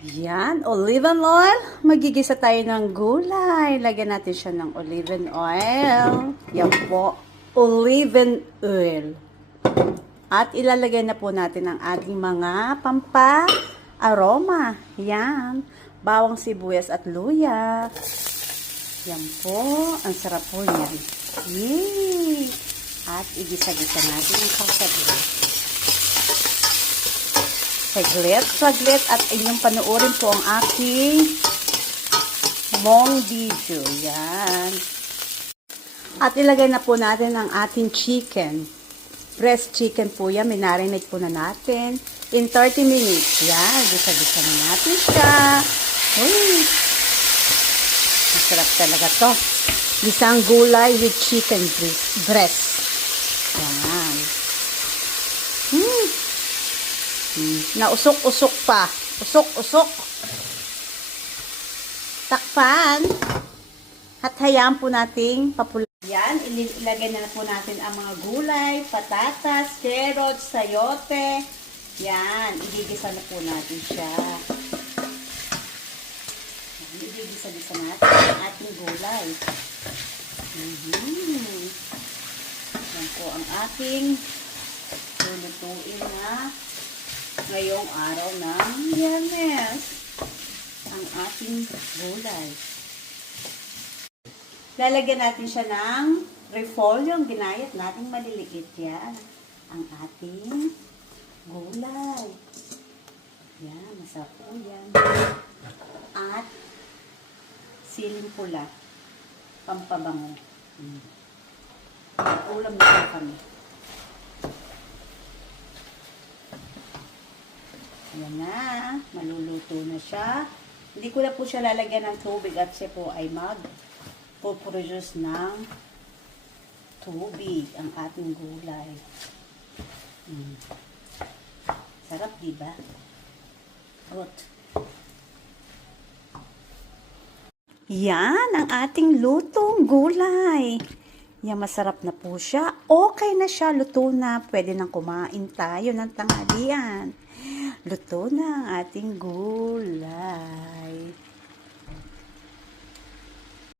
Yan, olive oil. Magigisa tayo ng gulay. Lagyan natin siya ng olive oil. Yan po, olive oil. At ilalagay na po natin ang ating mga pampa-aroma. Yan, bawang sibuyas at luya. Yan po, ang sarap po niyan. Yay! At igisa-gisa natin ang kausabay. Saglit, at inyong panoorin po ang aking long video. Yan. At ilagay na po natin ang ating chicken. Breast chicken po yan. Minarinate po na natin in 30 minutes. Yan. Gisa-gisa na natin siya. Uy. Masarap talaga to. Gisang gulay with chicken breast. Yan. Nausok-usok pa. Usok-usok. Takpan. At hayaan po nating papula. Yan, ilagay na po natin ang mga gulay, patatas, carrots, sayote. Yan, igigisa na po natin siya. Igigisa-gisa natin ang ating gulay. Yan po ang ating lulutuin na ngayong araw ng Biyernes, ang ating gulay. Lalagyan natin siya ng repolyo, yung ginayat natin maliliit. Yan, ang ating gulay. Yan, masarap po yan. At siling pula, pampabango. Ulam na po kami. Yan na, maluluto na siya. Hindi ko na po siya lalagyan ng tubig at siya po ay mag-produce ng tubig ang ating gulay. Sarap, diba? Good. Yan ang ating lutong gulay. Yan, masarap na po siya. Okay na siya, luto na. Pwede nang kumain tayo ng tanghalian. Luto na ang ating gulay.